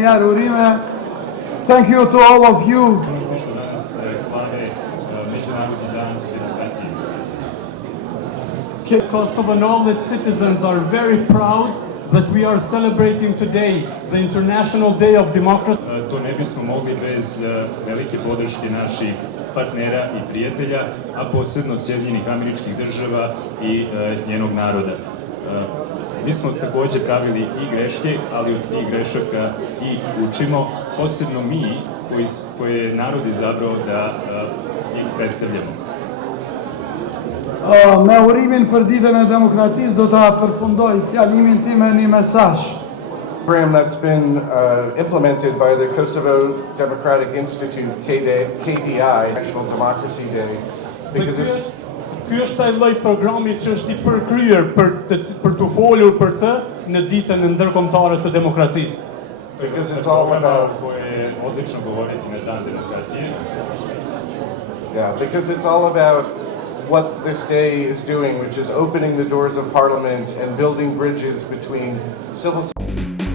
një herë urime. Thank you to all of you. Kosovo and all its citizens are very proud that we are celebrating today the International Day of Democracy. To ne bismo mogli bez velike podrške naših partnera i prijatelja, a posebno Sjedinjenih Američkih Država i njenog naroda. Mi smo također pravili i greške, ali od tih grešaka i učimo, posebno mi koje je narod izabrao da ih predstavljamo. Me urimin për ditën e demokracisë do ta përfundoj fjalimin tim me një mesazh. Program that's been implemented by the Kosovo Democratic Institute, KDI, National Democracy Day, because it's... Ky është ai lloj programi që është i përkryer për të folur për të në ditën e ndërkombëtare të demokracisë. Because it's all about... odlično govoriti na dan demokratije. Yeah, because it's all about what this day is doing, which is opening the doors of Parliament and building bridges between civil society.